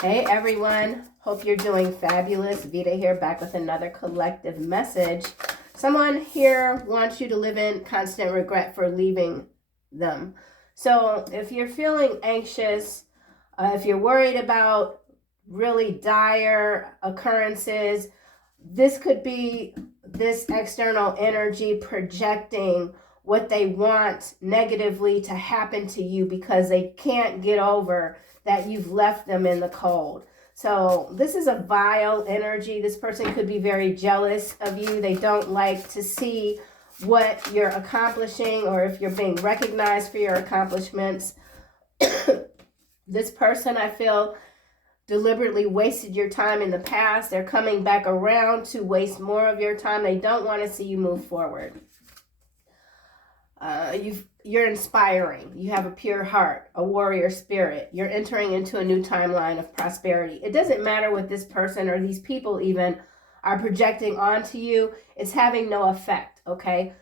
Hey everyone, hope you're doing fabulous. Veda here, back with another collective message. Someone here wants you to live in constant regret for leaving them. So if you're feeling anxious, if you're worried about really dire occurrences, this could be this external energy projecting what they want negatively to happen to you because they can't get over that you've left them in the cold. So this is a vile energy. This person could be very jealous of you. They don't like to see what you're accomplishing or if you're being recognized for your accomplishments. This person, I feel, deliberately wasted your time in the past. They're coming back around to waste more of your time. They don't want to see you move forward. You're inspiring. You have a pure heart, a warrior spirit. You're entering into a new timeline of prosperity. It doesn't matter what this person or these people even are projecting onto you. It's having no effect, okay?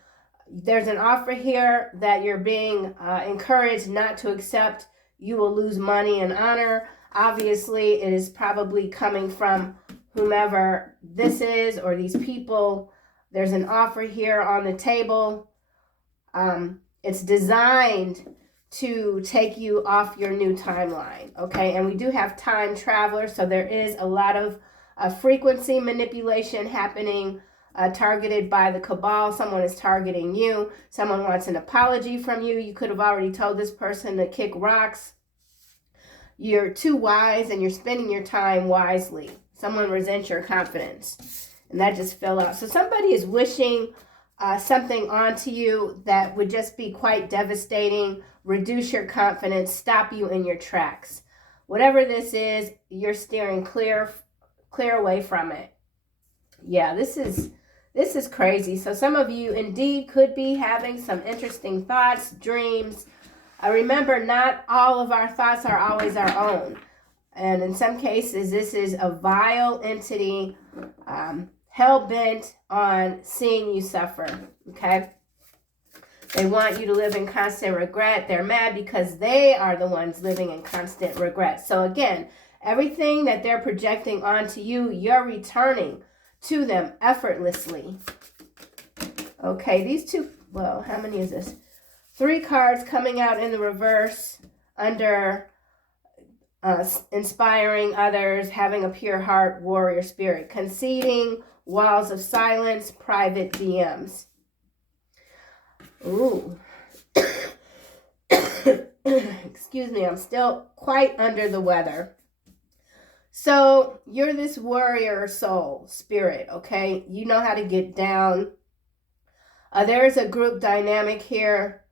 There's an offer here that you're being encouraged not to accept. You will lose money and honor. Obviously, it is probably coming from whomever this is or these people. There's an offer here on the table. It's designed to take you off your new timeline, okay? And we do have time travelers, so there is a lot of frequency manipulation happening, targeted by the cabal. Someone is targeting you. Someone wants an apology from you. You could have already told this person to kick rocks. You're too wise and you're spending your time wisely. Someone resents your confidence, and that just fell out. So somebody is wishing something onto you that would just be quite devastating, reduce your confidence, stop you in your tracks. Whatever this is, you're steering clear away from it. Yeah, this is crazy. So some of you indeed could be having some interesting thoughts, dreams. Remember, not all of our thoughts are always our own. And in some cases, this is a vile entity hell-bent on seeing you suffer, okay? They want you to live in constant regret. They're mad because they are the ones living in constant regret. So again, everything that they're projecting onto you, you're returning to them effortlessly. Okay, these two, well, how many is this? 3 cards coming out in the reverse under inspiring others, having a pure heart, warrior spirit, conceding, walls of silence, private DMs. Ooh. Excuse me, I'm still quite under the weather. So you're this warrior soul, spirit, okay? You know how to get down. There's a group dynamic here.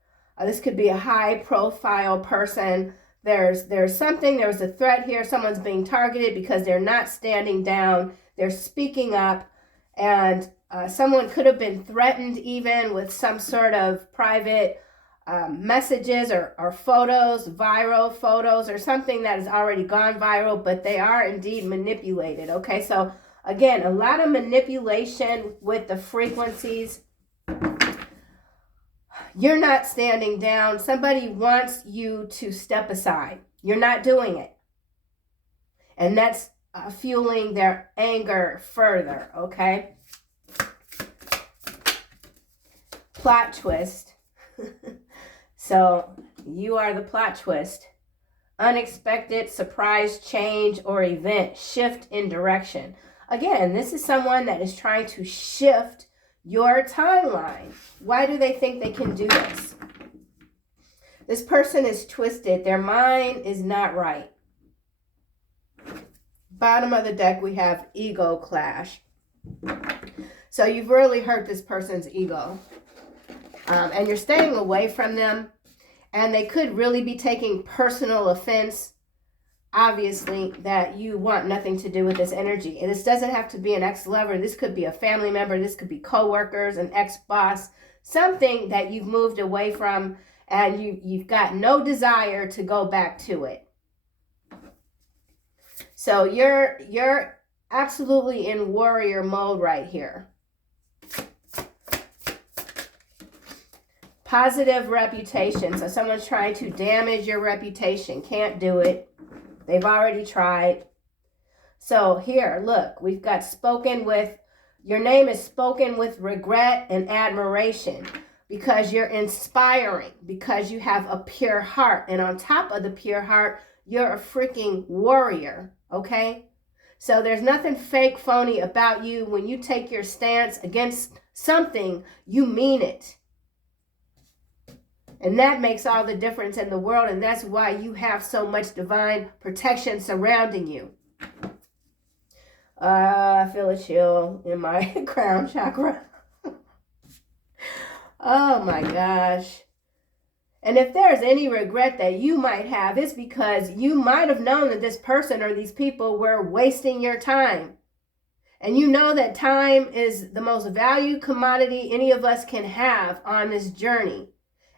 This could be a high profile person. There's a threat here. Someone's being targeted because they're not standing down. They're speaking up. And someone could have been threatened even with some sort of private messages or photos, viral photos, or something that has already gone viral, but they are indeed manipulated, okay? So again, a lot of manipulation with the frequencies. You're not standing down. Somebody wants you to step aside. You're not doing it. And that's fueling their anger further, okay? Plot twist. So you are the plot twist. Unexpected surprise change or event. Shift in direction. Again, this is someone that is trying to shift your timeline. Why do they think they can do this? This person is twisted. Their mind is not right. Bottom of the deck, we have ego clash. So you've really hurt this person's ego. And you're staying away from them. And they could really be taking personal offense, obviously, that you want nothing to do with this energy. And this doesn't have to be an ex-lover. This could be a family member. This could be co-workers, an ex-boss, something that you've moved away from and you've got no desire to go back to it. So you're absolutely in warrior mode right here. Positive reputation. So someone's trying to damage your reputation. Can't do it. They've already tried. So here, look, we've got spoken with, your name is spoken with regret and admiration because you're inspiring, because you have a pure heart. And on top of the pure heart, you're a freaking warrior, okay? So there's nothing fake, phony about you. When you take your stance against something, you mean it. And that makes all the difference in the world. And that's why you have so much divine protection surrounding you. I feel a chill in my crown chakra. Oh my gosh. And if there's any regret that you might have, it's because you might have known that this person or these people were wasting your time. And you know that time is the most valued commodity any of us can have on this journey.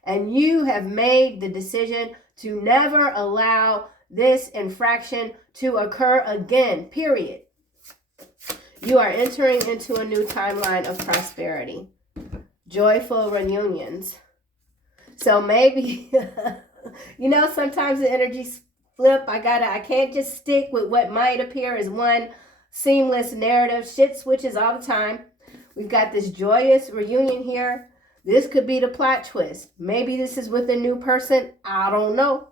And you have made the decision to never allow this infraction to occur again, period. You are entering into a new timeline of prosperity. Joyful reunions. So maybe, you know, sometimes the energies flip. I can't just stick with what might appear as one seamless narrative. Shit switches all the time. We've got this joyous reunion here. This could be the plot twist. Maybe this is with a new person. I don't know.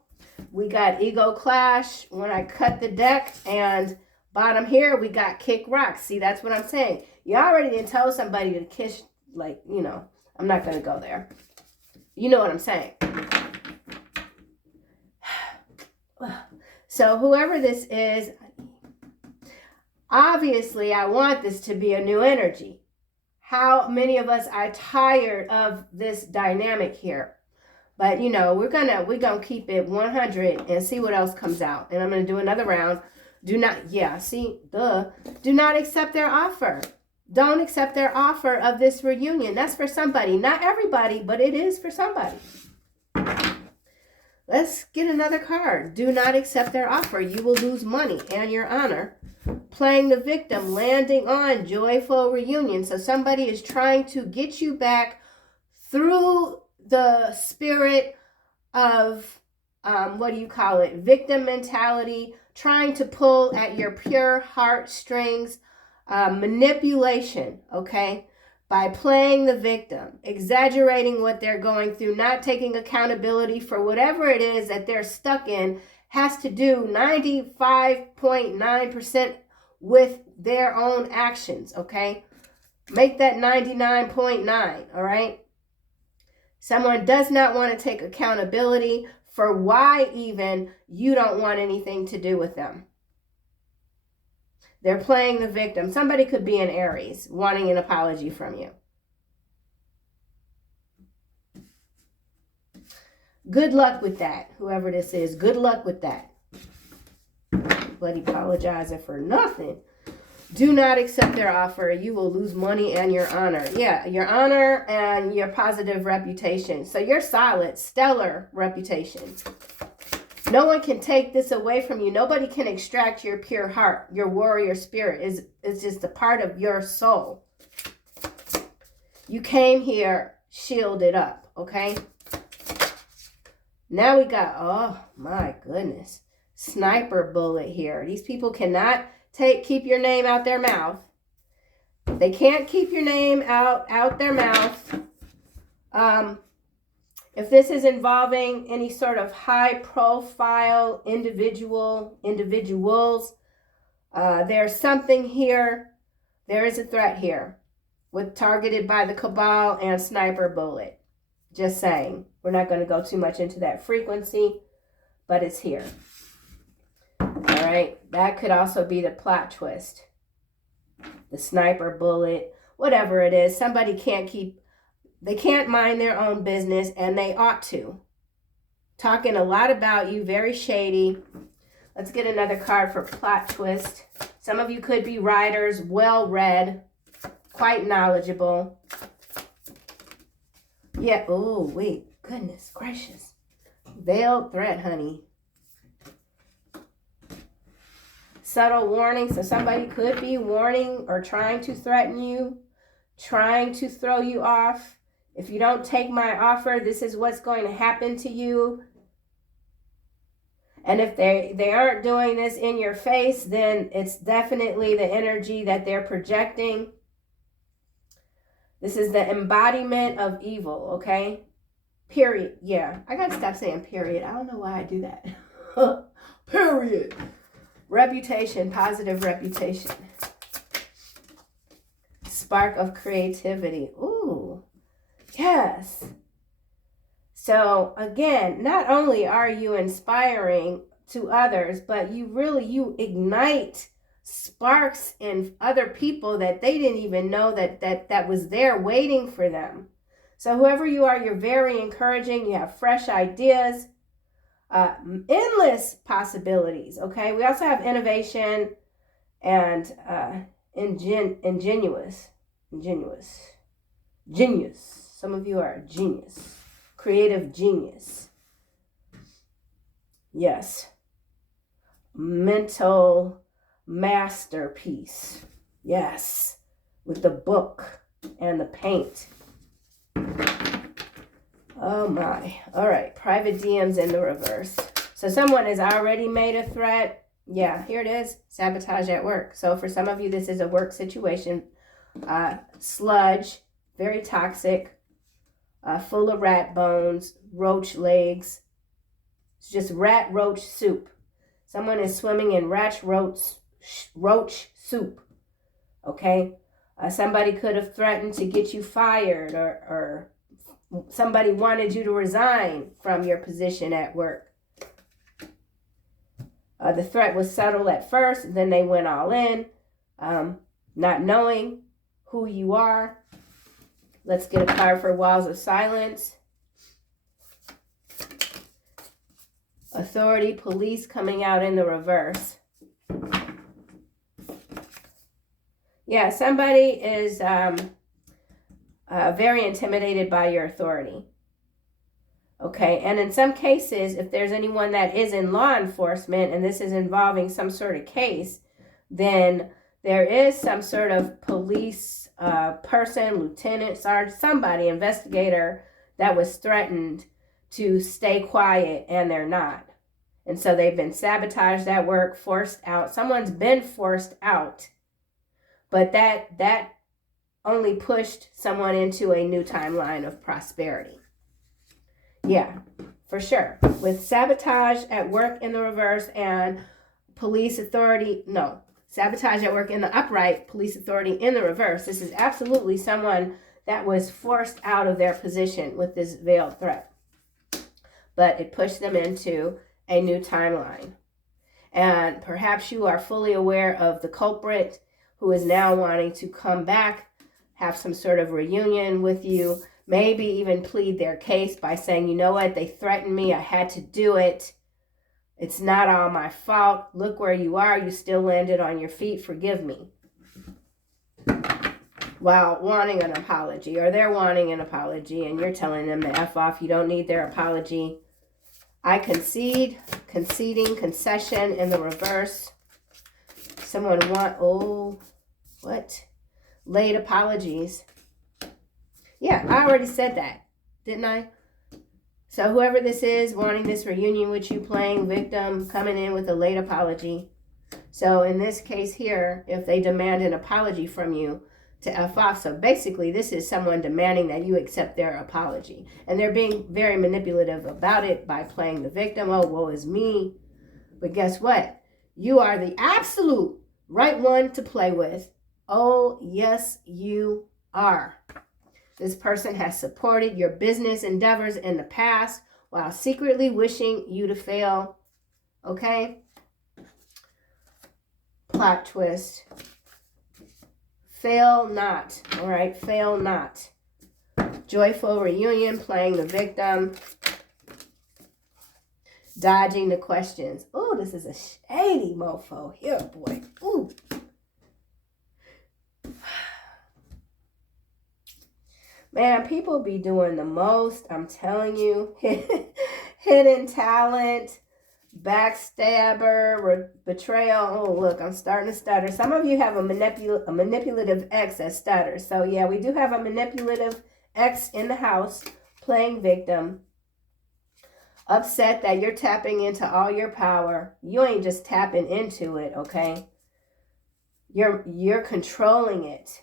We got ego clash when I cut the deck, and bottom here, we got kick rocks. See, that's what I'm saying. You already didn't tell somebody to kiss, like, you know, I'm not going to go there. You know what I'm saying. So whoever this is, obviously I want this to be a new energy. How many of us are tired of this dynamic here? But you know, we're gonna keep it 100 and see what else comes out. And I'm gonna do another round. Do not accept their offer. Don't accept their offer of this reunion. That's for somebody. Not everybody, but it is for somebody. Let's get another card. Do not accept their offer. You will lose money and your honor. Playing the victim, landing on joyful reunion. So somebody is trying to get you back through the spirit of, victim mentality, trying to pull at your pure heartstrings. Manipulation, okay, by playing the victim, exaggerating what they're going through, not taking accountability for whatever it is that they're stuck in, has to do 95.9% with their own actions, okay? Make that 99.9, all right? Someone does not want to take accountability for why even you don't want anything to do with them. They're playing the victim. Somebody could be an Aries wanting an apology from you. Good luck with that, whoever this is. Good luck with that. Bloody apologizing for nothing. Do not accept their offer. You will lose money and your honor. Yeah, your honor and your positive reputation. So you're solid, stellar reputation. No one can take this away from you. Nobody can extract your pure heart. Your warrior spirit is just a part of your soul. You came here shielded up, okay? Now we got, oh my goodness, sniper bullet here. These people cannot keep your name out their mouth. They can't keep your name out their mouth. If this is involving any sort of high-profile individuals, there's something here. There is a threat here with targeted by the cabal and sniper bullet. Just saying. We're not going to go too much into that frequency, but it's here. All right. That could also be the plot twist. The sniper bullet, whatever it is. Somebody they can't mind their own business, and they ought to. Talking a lot about you, very shady. Let's get another card for plot twist. Some of you could be writers, well-read, quite knowledgeable. Yeah, oh, wait, goodness gracious. Veiled threat, honey. Subtle warning, so somebody could be warning or trying to threaten you, trying to throw you off. If you don't take my offer, this is what's going to happen to you. And if they aren't doing this in your face, then it's definitely the energy that they're projecting. This is the embodiment of evil, okay? Period. Yeah, I gotta stop saying period. I don't know why I do that. Period. Reputation, positive reputation. Spark of creativity. Ooh, yes. So again, not only are you inspiring to others, but you ignite sparks in other people that they didn't even know that was there waiting for them. So whoever you are, you're very encouraging. You have fresh ideas, endless possibilities. Okay. We also have innovation and genius. Some of you are genius, creative genius. Yes. Mental masterpiece. Yes. With the book and the paint. Oh my. All right. Private DMs in the reverse. So someone has already made a threat. Yeah, here it is. Sabotage at work. So for some of you, this is a work situation. Sludge, very toxic, full of rat bones, roach legs. It's just rat roach soup. Someone is swimming in roach soup. Okay? Somebody could have threatened to get you fired, or somebody wanted you to resign from your position at work. The threat was subtle at first, then they went all in, not knowing who you are. Let's get a card for Walls of Silence. Authority, police coming out in the reverse. Yeah, somebody is very intimidated by your authority. Okay, and in some cases, if there's anyone that is in law enforcement and this is involving some sort of case, then there is some sort of police person, lieutenant, sergeant, somebody, investigator that was threatened to stay quiet, and they're not. And so they've been sabotaged at work, forced out. Someone's been forced out, but that only pushed someone into a new timeline of prosperity. Yeah, for sure. With sabotage at work in the reverse and police authority, no. Sabotage at work in the upright, police authority in the reverse. This is absolutely someone that was forced out of their position with this veiled threat. But it pushed them into a new timeline. And perhaps you are fully aware of the culprit who is now wanting to come back, have some sort of reunion with you, maybe even plead their case by saying, you know what, they threatened me, I had to do it. It's not all my fault. Look where you are. You still landed on your feet. Forgive me. While wanting an apology, or they're wanting an apology, and you're telling them to F off. You don't need their apology. I concede, conceding, concession in the reverse. Someone late apologies. Yeah, I already said that, didn't I? So whoever this is wanting this reunion with you, playing victim, coming in with a late apology. So in this case here, if they demand an apology from you, to F off. So basically, this is someone demanding that you accept their apology. And they're being very manipulative about it by playing the victim. Oh, woe is me. But guess what? You are the absolute right one to play with. Oh, yes, you are. This person has supported your business endeavors in the past while secretly wishing you to fail. Okay? Plot twist. Fail not. All right? Fail not. Joyful reunion, playing the victim. Dodging the questions. Oh, this is a shady mofo here, boy. Ooh. Man, people be doing the most. I'm telling you. Hidden talent, backstabber, betrayal. Oh, look, I'm starting to stutter. Some of you have a manipulative ex that stutters. So, yeah, we do have a manipulative ex in the house playing victim. Upset that you're tapping into all your power. You ain't just tapping into it, okay? You're controlling it.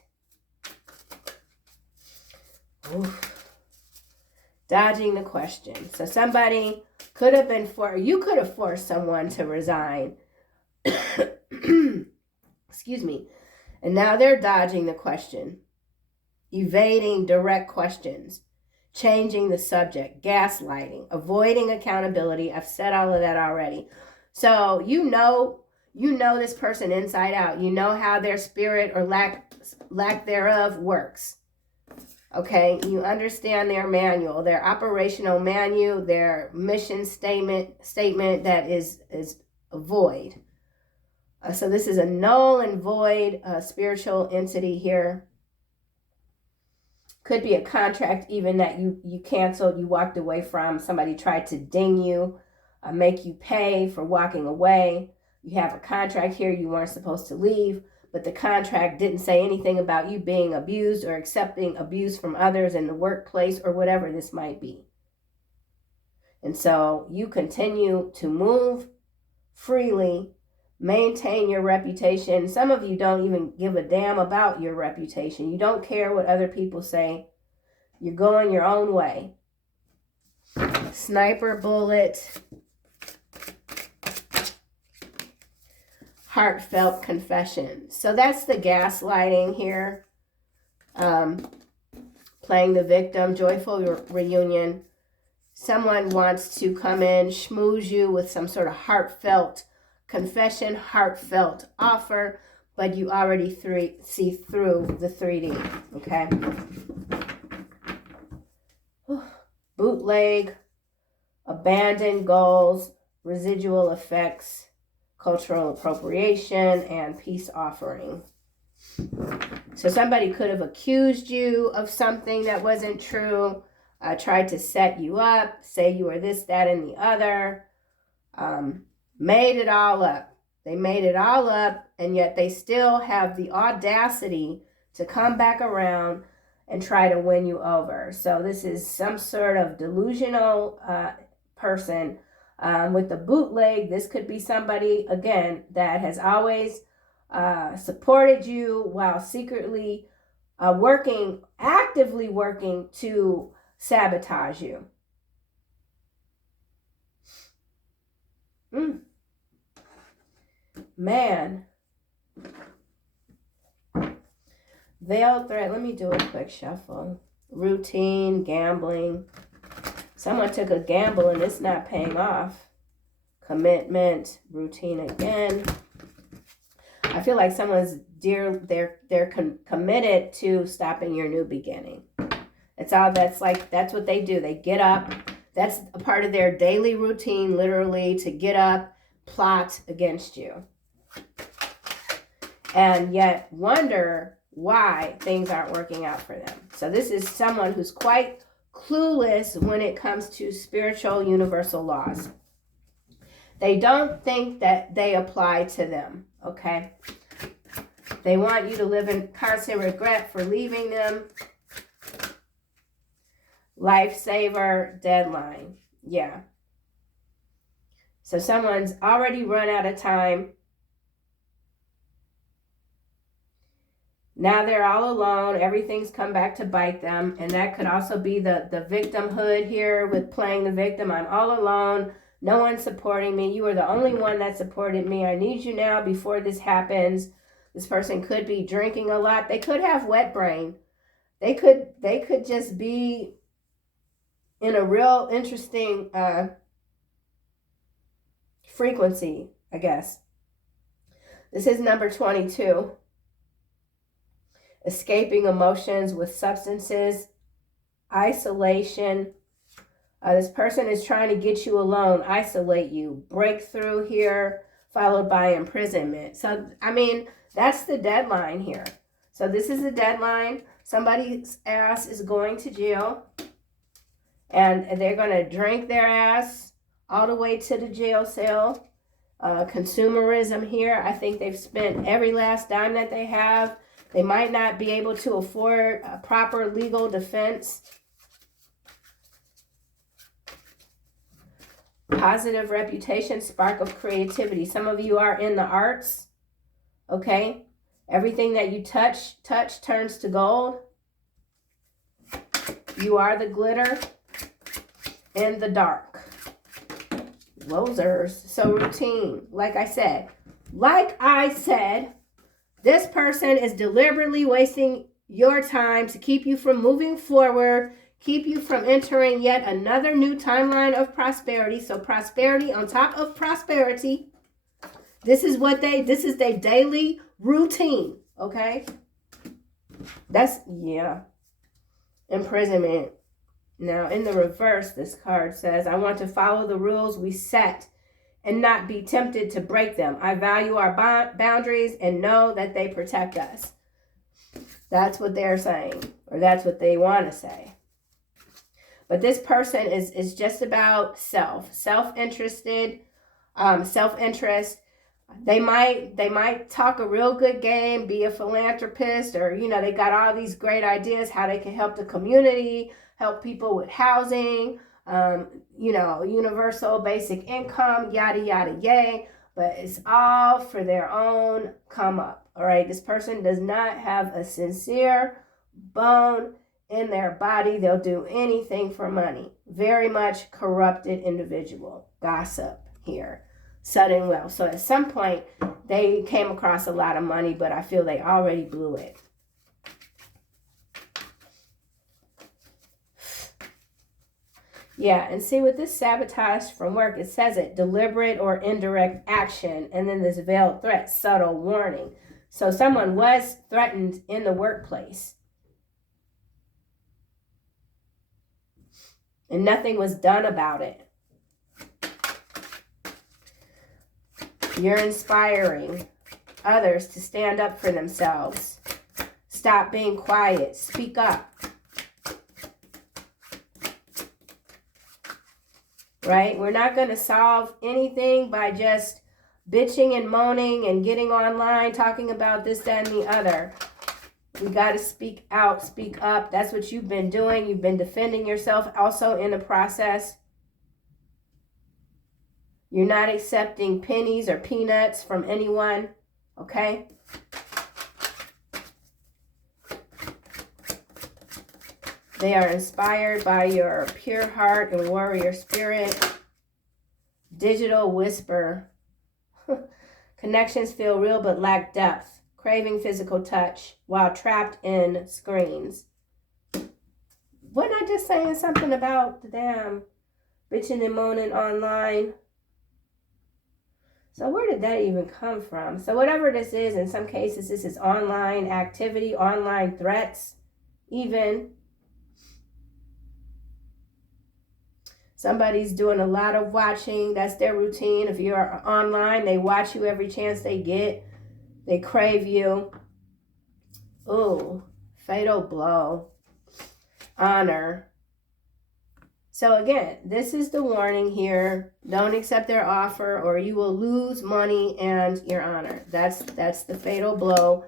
Oof. Dodging the question. So somebody could have been you could have forced someone to resign. Excuse me. And now they're dodging the question, evading direct questions, changing the subject, gaslighting, avoiding accountability. I've said all of that already. So you know this person inside out. You know how their spirit or lack thereof works. Okay, you understand their manual, their operational manual, their mission statement that is void. So this is a null and void spiritual entity here. Could be a contract even that you canceled, you walked away from. Somebody tried to ding you, make you pay for walking away. You have a contract here, you weren't supposed to leave, but the contract didn't say anything about you being abused or accepting abuse from others in the workplace or whatever this might be. And so you continue to move freely, maintain your reputation. Some of you don't even give a damn about your reputation. You don't care what other people say. You're going your own way. Sniper bullet. Heartfelt confession. So that's the gaslighting here. Playing the victim, joyful reunion. Someone wants to come in, schmooze you with some sort of heartfelt confession, heartfelt offer, but you already see through the 3D, okay? Bootleg, abandoned goals, residual effects, cultural appropriation, and peace offering. So somebody could have accused you of something that wasn't true, tried to set you up, say you were this, that, and the other, made it all up. They made it all up, and yet they still have the audacity to come back around and try to win you over. So this is some sort of delusional person. With the bootleg, this could be somebody, again, that has always supported you while secretly actively working to sabotage you. Man. Veiled threat. Let me do a quick shuffle. Routine, gambling. Someone took a gamble and it's not paying off. Commitment, routine again. I feel like someone's committed to stopping your new beginning. That's what they do. They get up. That's a part of their daily routine, literally, to get up, plot against you. And yet wonder why things aren't working out for them. So this is someone who's quite clueless when it comes to spiritual universal laws. They don't think that they apply to them, okay? They want you to live in constant regret for leaving them. Lifesaver, deadline. Yeah. So someone's already run out of time. Now they're all alone. Everything's come back to bite them. And that could also be the victimhood here with playing the victim. I'm all alone. No one's supporting me. You are the only one that supported me. I need you now before this happens. This person could be drinking a lot. They could have wet brain. They could just be in a real interesting frequency, I guess. This is number 22. Escaping emotions with substances, isolation. This person is trying to get you alone, isolate you. Breakthrough here, followed by imprisonment. So, I mean, that's the deadline here. So this is the deadline. Somebody's ass is going to jail. And they're going to drink their ass all the way to the jail cell. Consumerism here. I think they've spent every last dime that they have. They might not be able to afford a proper legal defense. Positive reputation, spark of creativity. Some of you are in the arts, okay? Everything that you touch turns to gold. You are the glitter in the dark. Losers. So routine. Like I said, this person is deliberately wasting your time to keep you from moving forward, keep you from entering yet another new timeline of prosperity. So prosperity on top of prosperity. This is their daily routine, okay? Imprisonment. Now, in the reverse, this card says, I want to follow the rules we set and not be tempted to break them. I value our boundaries and know that they protect us. That's what they're saying, or that's what they want to say. But this person is just about self-interest. They might talk a real good game, be a philanthropist, or, they got all these great ideas how they can help the community, help people with housing, universal basic income, yada, yada, yay. But it's all for their own come up. All right. This person does not have a sincere bone in their body. They'll do anything for money. Very much corrupted individual. Gossip here. Sudden wealth. So at some point they came across a lot of money, but I feel they already blew it. Yeah, and see with this sabotage from work, it says it, deliberate or indirect action, and then this veiled threat, subtle warning. So someone was threatened in the workplace. And nothing was done about it. You're inspiring others to stand up for themselves. Stop being quiet. Speak up. Right? We're not going to solve anything by just bitching and moaning and getting online, talking about this, that, and the other. We got to speak out, speak up. That's what you've been doing. You've been defending yourself also in the process. You're not accepting pennies or peanuts from anyone, okay? They are inspired by your pure heart and warrior spirit. Digital whisper. Connections feel real but lack depth. Craving physical touch while trapped in screens. Wasn't I just saying something about the damn bitching and moaning online? So where did that even come from? So whatever this is, in some cases, this is online activity, online threats, even. Somebody's doing a lot of watching. That's their routine. If you're online, they watch you every chance they get. They crave you. Ooh, fatal blow. Honor. So again, this is the warning here. Don't accept their offer or you will lose money and your honor. That's the fatal blow,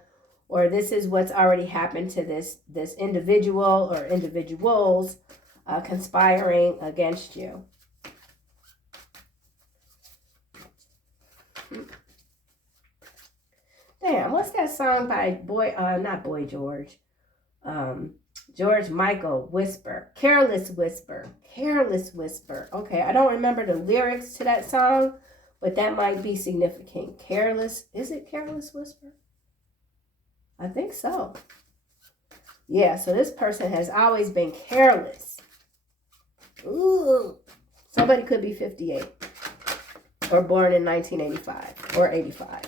or this is what's already happened to this individual or individuals conspiring against you. Damn, what's that song by George Michael, Whisper. Careless Whisper. Careless Whisper. Okay, I don't remember the lyrics to that song, but that might be significant. Careless. Is it Careless Whisper? I think so. Yeah, so this person has always been careless. Ooh. Somebody could be 58 or born in 1985 or 85.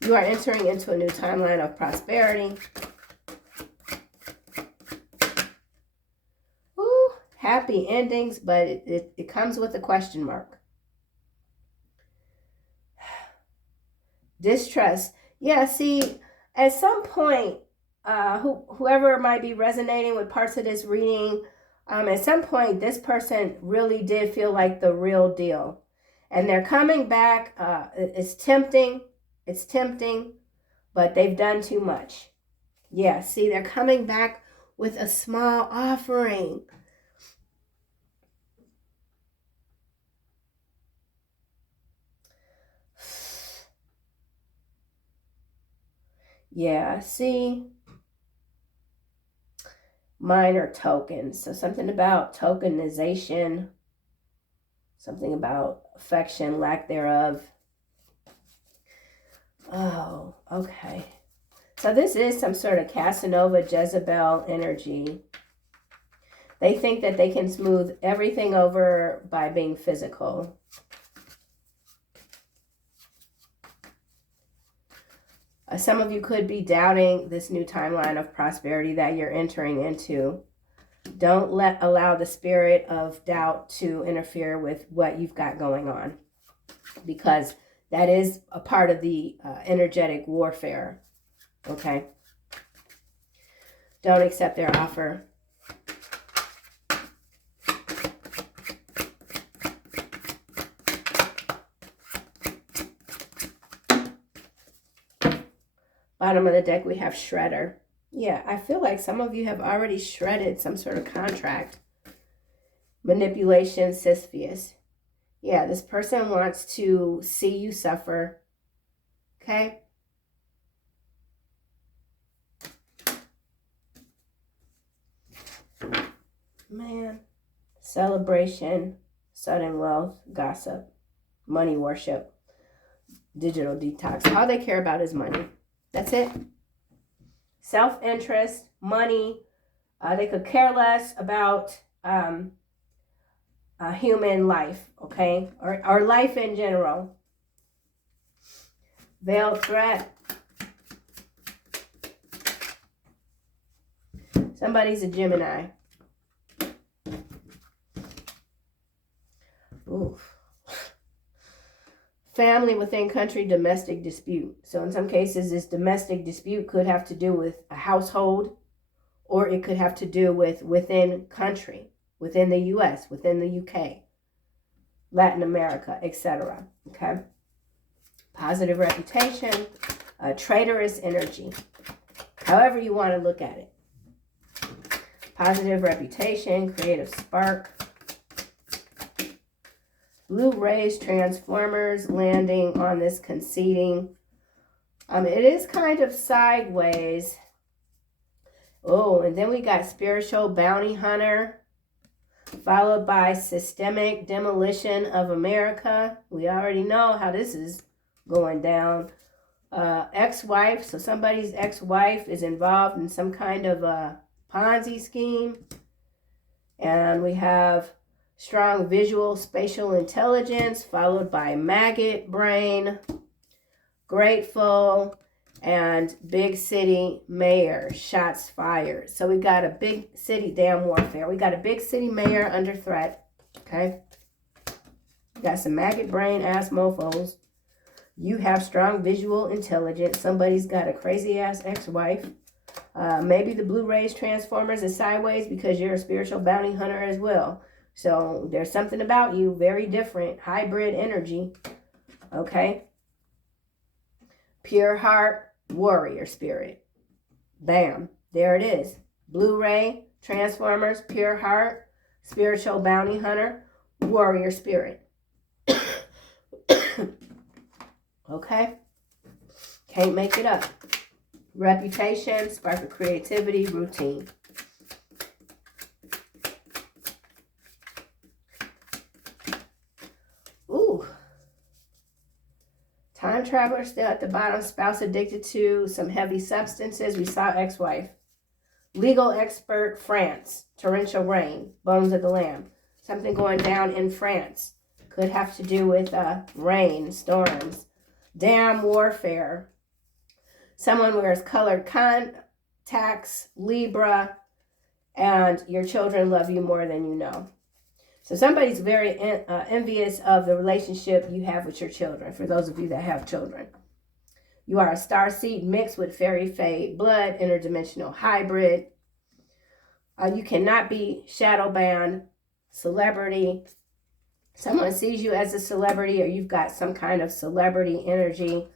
You are entering into a new timeline of prosperity. Happy endings, but it comes with a question mark. Distrust. Yeah, see, at some point, whoever might be resonating with parts of this reading, at some point, this person really did feel like the real deal. And they're coming back. It's tempting, but they've done too much. Yeah, see, they're coming back with a small offering. Yeah, see, minor tokens. So something about tokenization, something about affection, lack thereof. Oh, okay. So this is some sort of Casanova Jezebel energy. They think that they can smooth everything over by being physical. Some of you could be doubting this new timeline of prosperity that you're entering into. Don't allow the spirit of doubt to interfere with what you've got going on, because that is a part of the energetic warfare. Okay? Don't accept their offer. Bottom of the deck, we have Shredder. Yeah, I feel like some of you have already shredded some sort of contract. Manipulation, Sisyphus. Yeah, this person wants to see you suffer. Okay? Man. Celebration, sudden wealth, gossip, money worship, digital detox. All they care about is money. That's it. Self-interest, money. They could care less about human life, okay? Or life in general. Veiled threat. Somebody's a Gemini. Oof. Family within country, domestic dispute. So in some cases, this domestic dispute could have to do with a household, or it could have to do with within country, within the U.S., within the UK, Latin America, etc. Okay? Positive reputation, traitorous energy, however you want to look at it. Positive reputation, creative spark. Blue rays, transformers, landing on this conceding. It is kind of sideways. Oh, and then we got spiritual bounty hunter, followed by systemic demolition of America. We already know how this is going down. Ex-wife, so somebody's ex-wife is involved in some kind of a Ponzi scheme. And we have strong visual spatial intelligence, followed by maggot brain, grateful, and big city mayor, shots fired. So we got a big city, damn warfare. We got a big city mayor under threat, okay? We got some maggot brain ass mofos. You have strong visual intelligence. Somebody's got a crazy ass ex-wife. Maybe the blue rays transformers is sideways because you're a spiritual bounty hunter as well. So there's something about you, very different, hybrid energy, okay? Pure heart, warrior spirit. Bam, there it is. Blu-ray, Transformers, pure heart, spiritual bounty hunter, warrior spirit. Okay? Can't make it up. Reputation, spark of creativity, routine. Time traveler still at the bottom. Spouse addicted to some heavy substances. We saw ex-wife. Legal expert, France. Torrential rain. Bones of the lamb. Something going down in France. Could have to do with rain, storms. Damn warfare. Someone wears colored contacts. Libra. And your children love you more than you know. So somebody's very envious of the relationship you have with your children, for those of you that have children. You are a starseed mixed with fairy fade blood, interdimensional hybrid. You cannot be shadow banned, celebrity. Someone sees you as a celebrity, or you've got some kind of celebrity energy,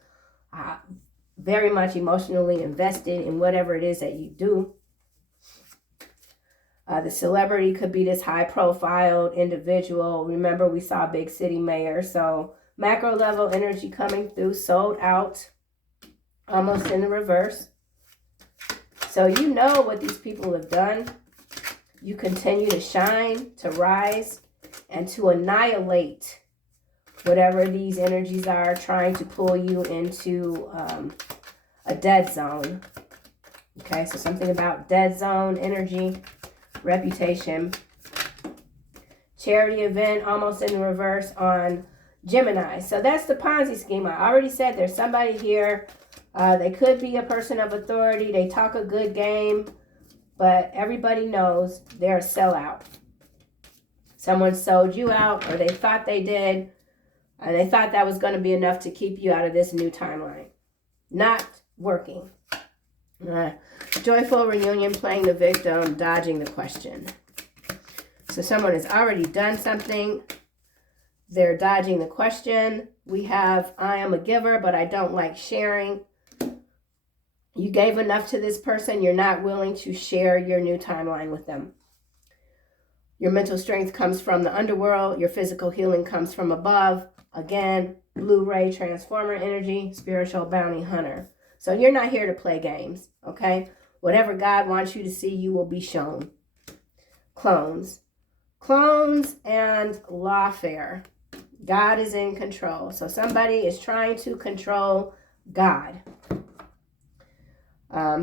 very much emotionally invested in whatever it is that you do. The celebrity could be this high-profile individual. Remember, we saw big city mayor. So macro level energy coming through, sold out. almost in the reverse. So you know what these people have done. You continue to shine, to rise, and to annihilate whatever these energies are trying to pull you into a dead zone. Okay, so something about dead zone energy, reputation. Charity event almost in the reverse on Gemini. So that's the Ponzi scheme. I already said there's somebody here. They could be a person of authority. They talk a good game, but everybody knows they're a sellout. Someone sold you out, or they thought they did, and they thought that was going to be enough to keep you out of this new timeline. Not working. Joyful reunion, playing the victim, dodging the question. So someone has already done something. They're dodging the question. We have, I am a giver, but I don't like sharing. You gave enough to this person. You're not willing to share your new timeline with them. Your mental strength comes from the underworld. Your physical healing comes from above. Again, blue ray transformer energy, spiritual bounty hunter. So you're not here to play games, okay? Whatever God wants you to see, you will be shown. Clones. Clones and lawfare. God is in control. So somebody is trying to control God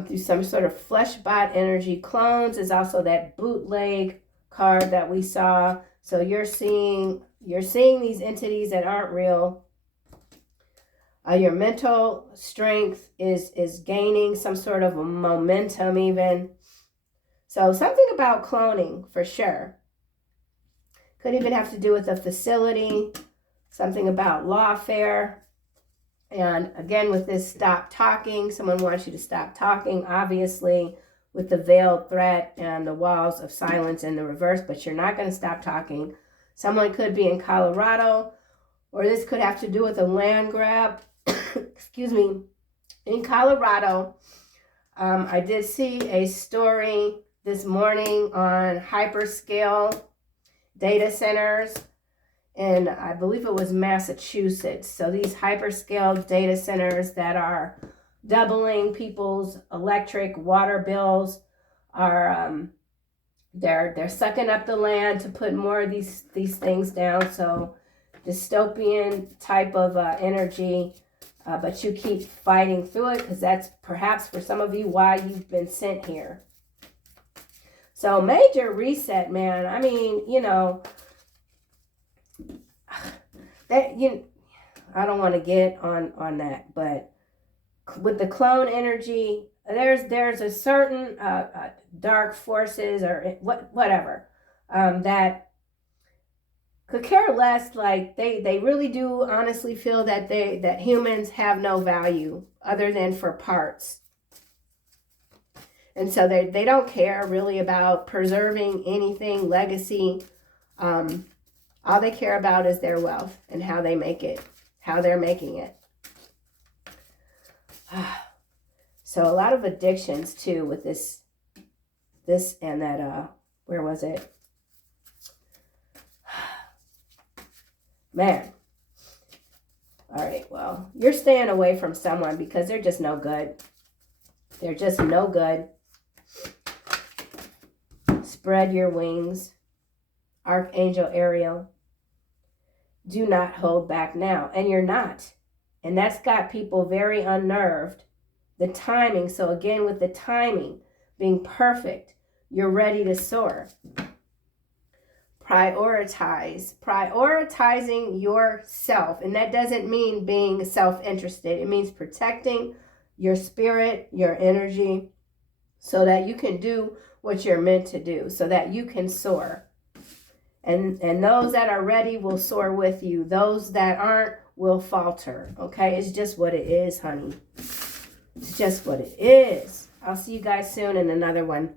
through some sort of flesh bot energy. Clones is also that bootleg card that we saw. So you're seeing these entities that aren't real. Your mental strength is gaining some sort of a momentum even. So something about cloning for sure. Could even have to do with a facility. Something about lawfare. And again, with this stop talking, someone wants you to stop talking, obviously, with the veiled threat and the walls of silence in the reverse, but you're not going to stop talking. Someone could be in Colorado, or this could have to do with a land grab. Excuse me. In Colorado, I did see a story this morning on hyperscale data centers, and I believe it was Massachusetts. So these hyperscale data centers that are doubling people's electric water bills are they're sucking up the land to put more of these things down. So dystopian type of energy, but you keep fighting through it, because that's perhaps for some of you why you've been sent here. So major reset, man. I mean, you know, that I don't want to get on that, but with the clone energy, there's a certain dark forces or whatever that could care less. Like they really do honestly feel that humans have no value other than for parts. And so they don't care really about preserving anything, legacy. All they care about is their wealth and how they make it, how they're making it. So a lot of addictions too with this and that, where was it? Man. All right, well, you're staying away from someone because they're just no good. They're just no good. Spread your wings. Archangel Ariel. Do not hold back now. And you're not. And that's got people very unnerved. The timing. So again, with the timing being perfect, you're ready to soar. Prioritize. Prioritizing yourself. And that doesn't mean being self-interested. It means protecting your spirit, your energy, so that you can do what you're meant to do, so that you can soar. And those that are ready will soar with you. Those that aren't will falter. Okay? It's just what it is, honey. It's just what it is. I'll see you guys soon in another one.